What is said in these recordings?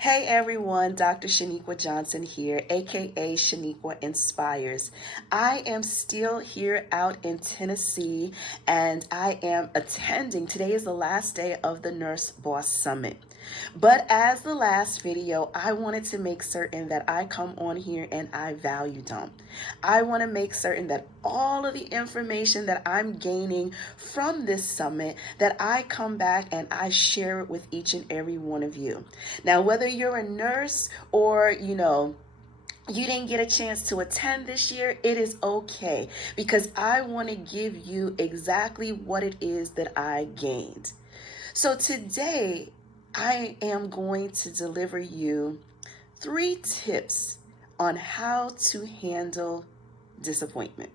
Hey everyone, Dr. Sheniqua Johnson here, aka Sheniqua Inspires. I am still here out in Tennessee and I am attending. Today is the last day of the Nurse Boss Summit. But as the last video, I wanted to make certain that I come on here and I value dump. I want to make certain that all of the information that I'm gaining from this summit, that I come back and I share it with each and every one of you. Now, whether you're a nurse or, you didn't get a chance to attend this year, it is okay because I want to give you exactly what it is that I gained. So today, I am going to deliver you 3 tips on how to handle disappointment.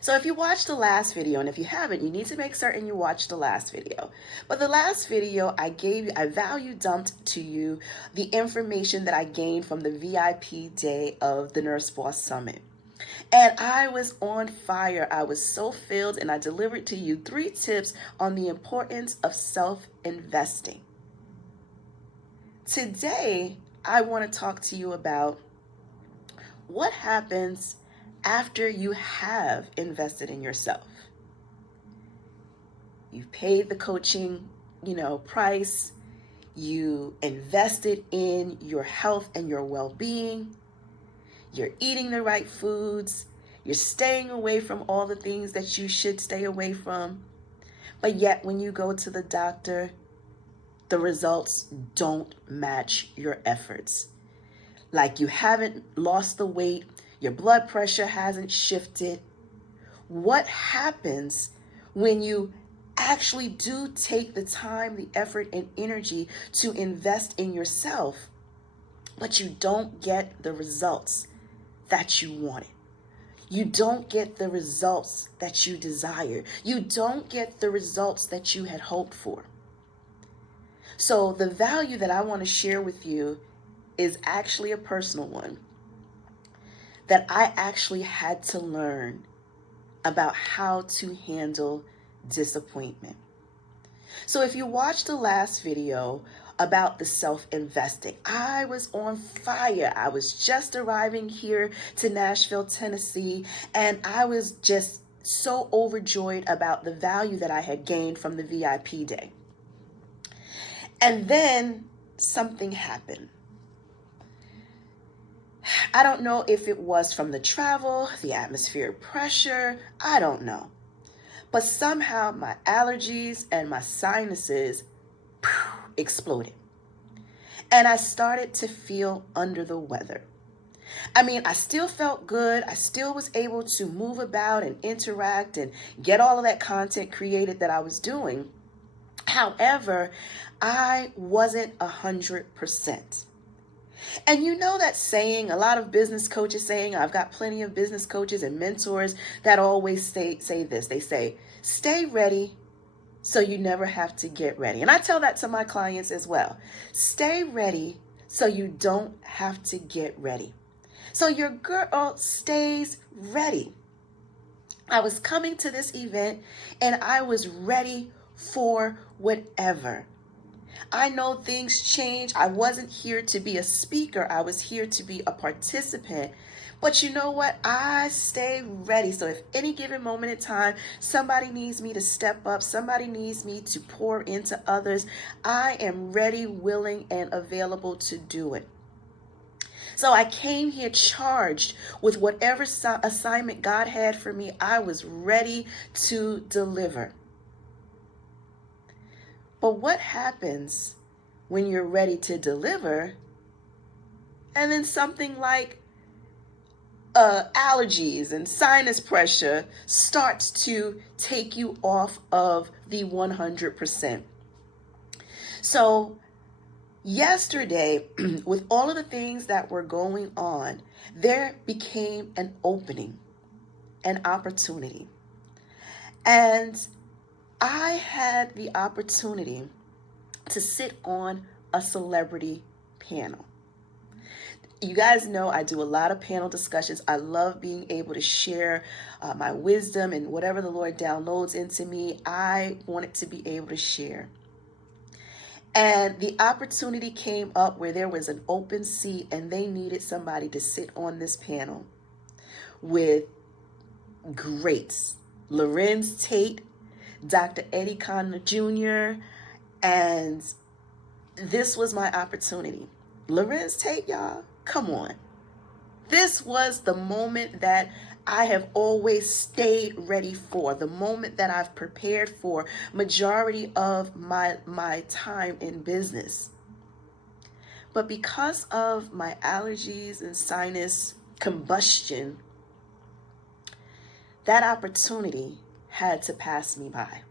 So if you watched the last video, and if you haven't, you need to make certain you watch the last video. But the last video I value dumped to you the information that I gained from the VIP day of the Nurse Boss Summit. And I was on fire. I was so filled, and I delivered to you 3 tips on the importance of self-investing. Today, I want to talk to you about what happens after you have invested in yourself. You've paid the coaching, price. You invested in your health and your well-being. You're eating the right foods. You're staying away from all the things that you should stay away from. But yet when you go to the doctor, the results don't match your efforts. Like you haven't lost the weight, your blood pressure hasn't shifted. What happens when you actually do take the time, the effort, and energy to invest in yourself, but you don't get the results that you wanted? You don't get the results that you desire. You don't get the results that you had hoped for. So the value that I want to share with you is actually a personal one that I actually had to learn about how to handle disappointment. So if you watched the last video about the self-investing, I was on fire. I was just arriving here to Nashville, Tennessee, and I was just so overjoyed about the value that I had gained from the VIP day. And then something happened. I don't know if it was from the travel, the atmospheric pressure, I don't know. But somehow my allergies and my sinuses exploded. And I started to feel under the weather. I mean, I still felt good. I still was able to move about and interact and get all of that content created that I was doing. However, I wasn't 100%. And you know that saying, a lot of business coaches saying, I've got plenty of business coaches and mentors that always say this. They say, stay ready so you never have to get ready. And I tell that to my clients as well. Stay ready so you don't have to get ready. So your girl stays ready. I was coming to this event and I was ready for whatever. I know things change. I wasn't here to be a speaker. I was here to be a participant. But you know what? I stay ready. So if any given moment in time, somebody needs me to step up, somebody needs me to pour into others, I am ready, willing, and available to do it. So I came here charged with whatever assignment God had for me. I was ready to deliver. But what happens when you're ready to deliver and then something like allergies and sinus pressure starts to take you off of the 100%? So yesterday, with all of the things that were going on, there became an opening, an opportunity. And I had the opportunity to sit on a celebrity panel. You guys know I do a lot of panel discussions. I love being able to share my wisdom and whatever the Lord downloads into me. I wanted to be able to share. And the opportunity came up where there was an open seat and they needed somebody to sit on this panel with greats. Lorenz Tate, Dr. Eddie Conner Jr., and this was my opportunity. Lorenz Tate, y'all, come on. This was the moment that I have always stayed ready for, the moment that I've prepared for majority of my time in business. But because of my allergies and sinus combustion, that opportunity had to pass me by.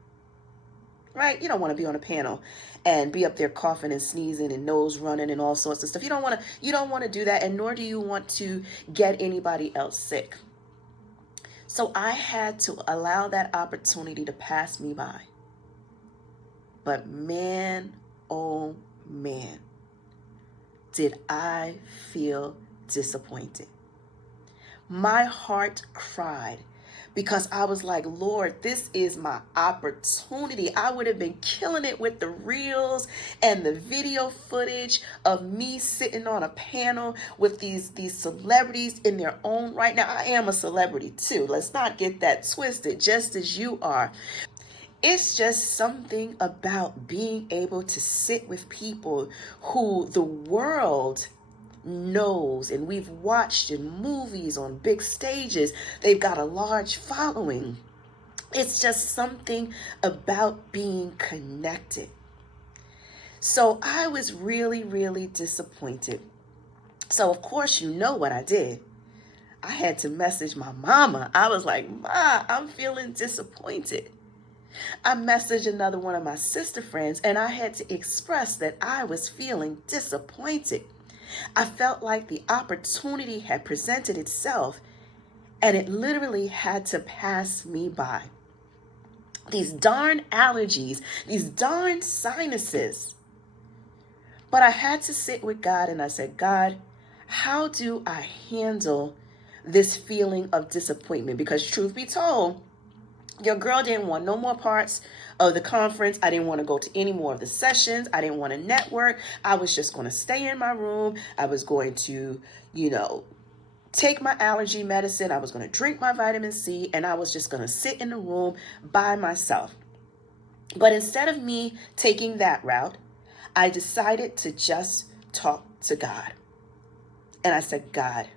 Right? You don't want to be on a panel and be up there coughing and sneezing and nose running and all sorts of stuff. You don't want to do that, and nor do you want to get anybody else sick. So I had to allow that opportunity to pass me by. But man, oh man, did I feel disappointed. My heart cried because I was like, Lord, this is my opportunity. I would have been killing it with the reels and the video footage of me sitting on a panel with these celebrities in their own right. Now, I am a celebrity too. Let's not get that twisted, just as you are. It's just something about being able to sit with people who the world knows, and we've watched in movies on big stages. They've got a large following. It's just something about being connected. So I was really, really disappointed. So of course, you know what I did. I had to message my mama. I was like, Ma, I'm feeling disappointed. I messaged another one of my sister friends, and I had to express that I was feeling disappointed. I felt like the opportunity had presented itself and it literally had to pass me by. These darn allergies, these darn sinuses. But I had to sit with God and I said, God, how do I handle this feeling of disappointment? Because truth be told, your girl didn't want no more parts of the conference. I didn't want to go to any more of the sessions. I didn't want to network. I was just going to stay in my room. I was going to, take my allergy medicine. I was going to drink my vitamin C, and I was just going to sit in the room by myself. But instead of me taking that route, I decided to just talk to God. And I said, God,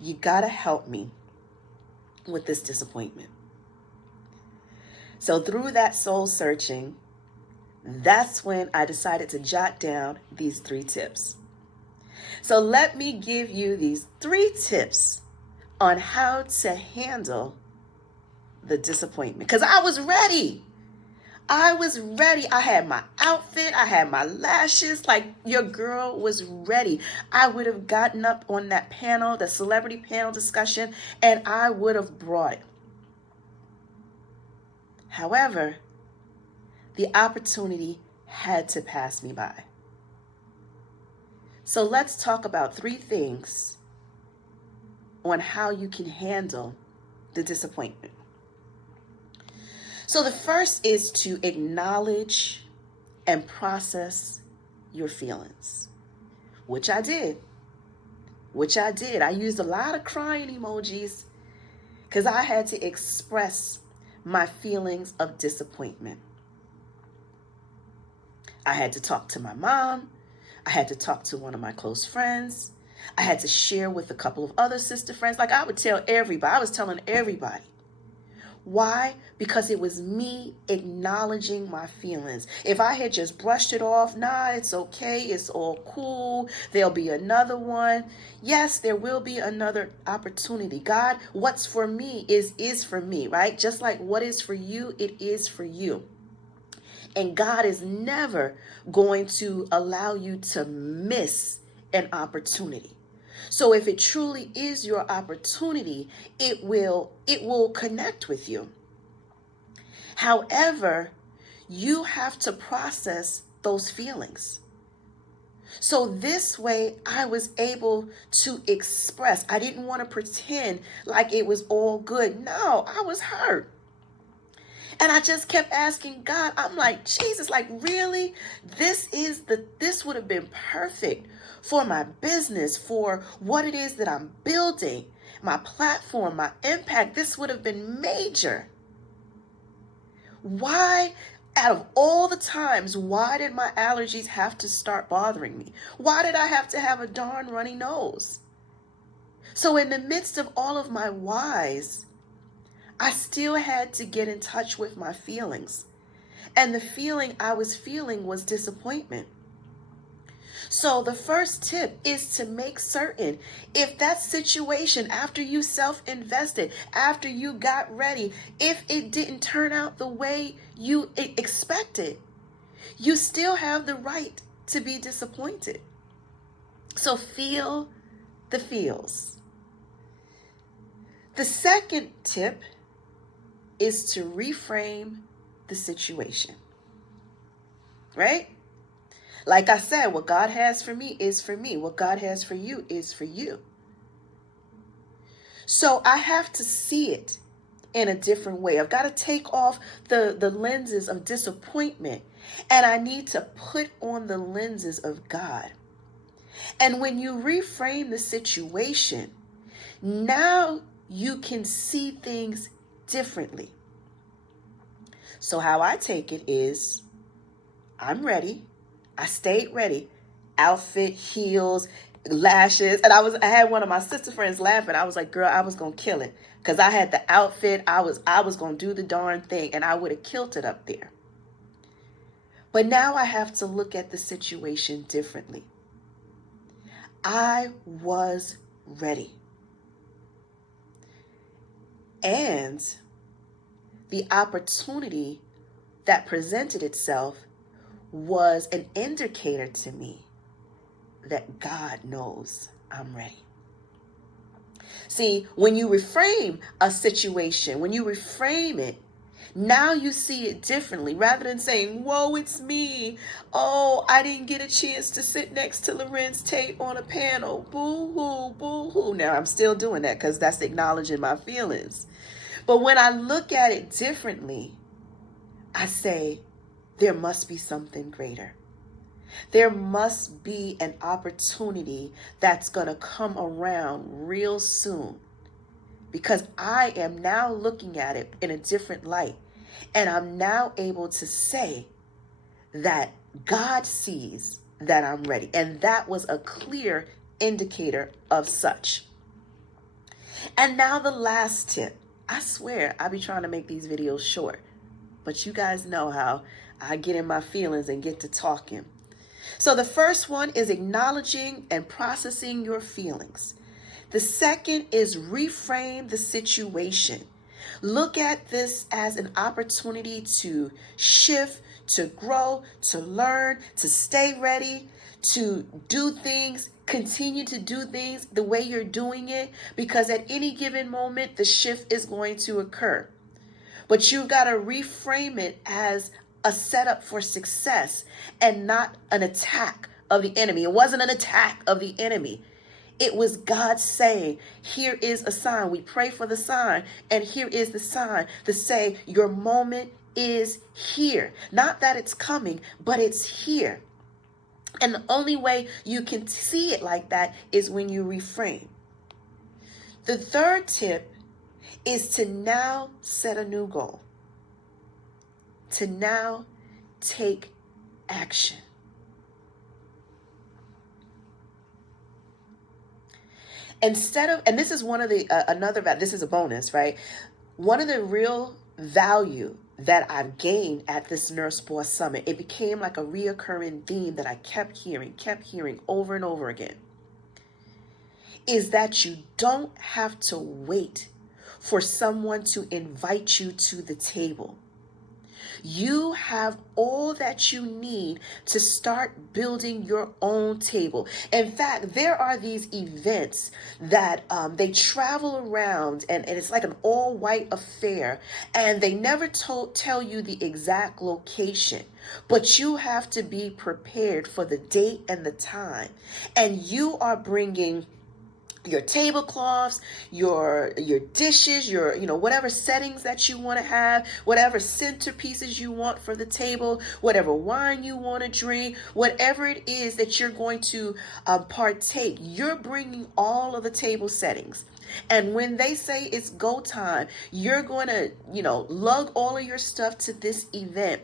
you got to help me with this disappointment. So through that soul searching, that's when I decided to jot down these 3 tips. So let me give you these 3 tips on how to handle the disappointment. Because I was ready. I had my outfit. I had my lashes. Like, your girl was ready. I would have gotten up on that panel, the celebrity panel discussion, and I would have brought it. However, the opportunity had to pass me by. So let's talk about 3 things on how you can handle the disappointment. So the first is to acknowledge and process your feelings, which I did. I used a lot of crying emojis because I had to express my feelings of disappointment. I had to talk to my mom. I had to talk to one of my close friends. I had to share with a couple of other sister friends. Like, I would tell everybody. I was telling everybody. Why? Because it was me acknowledging my feelings. If I had just brushed it off, nah, it's okay, it's all cool, there'll be another one. Yes, there will be another opportunity. God, what's for me is for me, right? Just like what is for you, it is for you. And God is never going to allow you to miss an opportunity. So if it truly is your opportunity, it will connect with you. However, you have to process those feelings. So this way I was able to express. I didn't want to pretend like it was all good. No, I was hurt. And I just kept asking God, I'm like, Jesus, like, really? This is this would have been perfect for my business, for what it is that I'm building, my platform, my impact. This would have been major. Why, out of all the times, why did my allergies have to start bothering me? Why did I have to have a darn runny nose? So in the midst of all of my whys, I still had to get in touch with my feelings. And the feeling I was feeling was disappointment. So the first tip is to make certain if that situation, after you self-invested, after you got ready, if it didn't turn out the way you expected, you still have the right to be disappointed. So feel the feels. The second tip is to reframe the situation, right? Like I said, what God has for me is for me. What God has for you is for you. So I have to see it in a different way. I've got to take off the lenses of disappointment, and I need to put on the lenses of God. And when you reframe the situation, now you can see things differently. So how I take it is, I'm ready. I stayed ready. Outfit, heels, lashes. And I had one of my sister friends laughing. I was like, girl, I was going to kill it. Because I had the outfit. I was going to do the darn thing. And I would have killed it up there. But now I have to look at the situation differently. I was ready. And the opportunity that presented itself was an indicator to me that God knows I'm ready. See, when you reframe a situation, when you reframe it, now you see it differently. Rather than saying, whoa, it's me. Oh, I didn't get a chance to sit next to Lorenz Tate on a panel. Boo-hoo, boo-hoo. Now, I'm still doing that because that's acknowledging my feelings. But when I look at it differently, I say, there must be something greater. There must be an opportunity that's going to come around real soon, because I am now looking at it in a different light. And I'm now able to say that God sees that I'm ready. And that was a clear indicator of such. And now the last tip. I swear I be trying to make these videos short, but you guys know how I get in my feelings and get to talking. So the first one is acknowledging and processing your feelings. The second is reframe the situation. Look at this as an opportunity to shift, to grow, to learn, to stay ready, to do things, continue to do things the way you're doing it, because at any given moment, the shift is going to occur. But you've got to reframe it as a setup for success and not an attack of the enemy. It wasn't an attack of the enemy. It was God saying, here is a sign. We pray for the sign, and here is the sign to say your moment is here. Not that it's coming, but it's here. And the only way you can see it like that is when you reframe. The third tip is to now set a new goal. To now take action. Instead of, and this is one of the, this is a bonus, right? One of the real value that I've gained at this Nurse Boss Summit, it became like a reoccurring theme that I kept hearing over and over again, is that you don't have to wait for someone to invite you to the table. You have all that you need to start building your own table. In fact, there are these events that they travel around, and it's like an all-white affair, and they never tell you the exact location, but you have to be prepared for the date and the time. And you are bringing your tablecloths, your dishes, your whatever settings that you want to have, whatever centerpieces you want for the table, whatever wine you want to drink, whatever it is that you're going to partake, you're bringing all of the table settings. And when they say it's go time, you're going to lug all of your stuff to this event.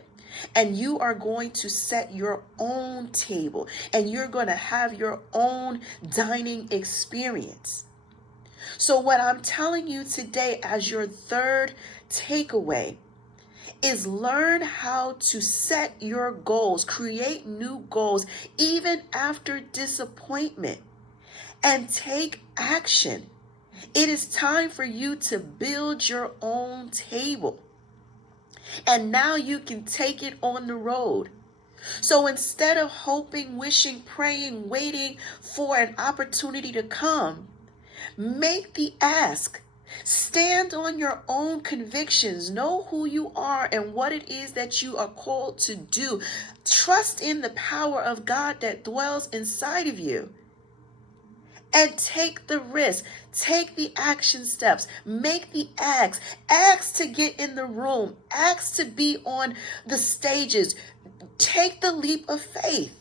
And you are going to set your own table, and you're going to have your own dining experience. So what I'm telling you today as your third takeaway is learn how to set your goals, create new goals, even after disappointment, and take action. It is time for you to build your own table. And now you can take it on the road. So instead of hoping, wishing, praying, waiting for an opportunity to come, make the ask. Stand on your own convictions. Know who you are and what it is that you are called to do. Trust in the power of God that dwells inside of you. And take the risk, take the action steps, make the ask to get in the room, ask to be on the stages, take the leap of faith.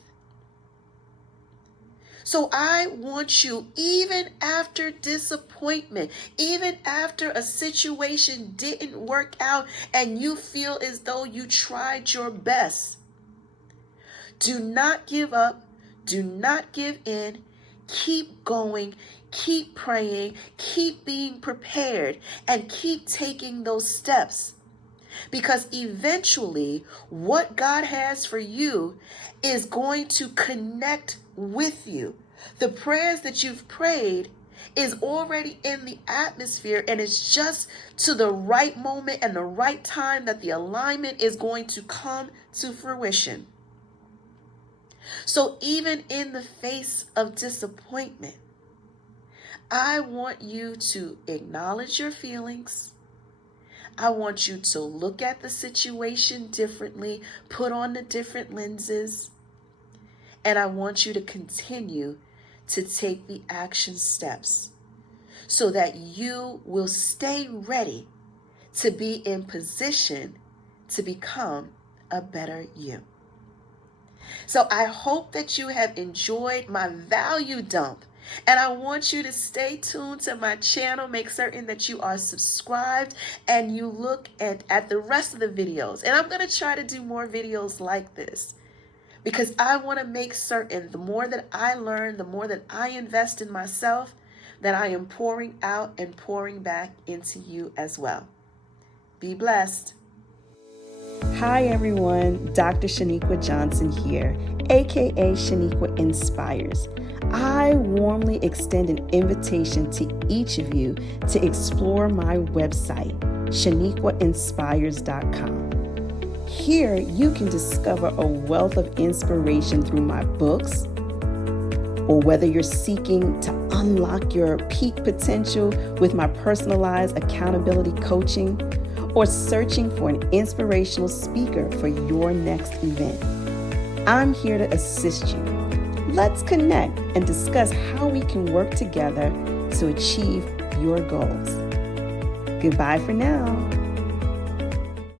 So I want you, even after disappointment, even after a situation didn't work out and you feel as though you tried your best, do not give up, do not give in. Keep going, keep praying, keep being prepared, and keep taking those steps. Because eventually, what God has for you is going to connect with you. The prayers that you've prayed is already in the atmosphere, and it's just to the right moment and the right time that the alignment is going to come to fruition. So even in the face of disappointment, I want you to acknowledge your feelings. I want you to look at the situation differently, put on the different lenses, and I want you to continue to take the action steps so that you will stay ready to be in position to become a better you. So I hope that you have enjoyed my value dump, and I want you to stay tuned to my channel. Make certain that you are subscribed and you look at the rest of the videos. And I'm going to try to do more videos like this because I want to make certain the more that I learn, the more that I invest in myself, that I am pouring out and pouring back into you as well. Be blessed. Hi everyone, Dr. Sheniqua Johnson here, aka Sheniqua Inspires. I warmly extend an invitation to each of you to explore my website, Sheniquainspires.com. Here you can discover a wealth of inspiration through my books, or whether you're seeking to unlock your peak potential with my personalized accountability coaching, or searching for an inspirational speaker for your next event. I'm here to assist you. Let's connect and discuss how we can work together to achieve your goals. Goodbye for now.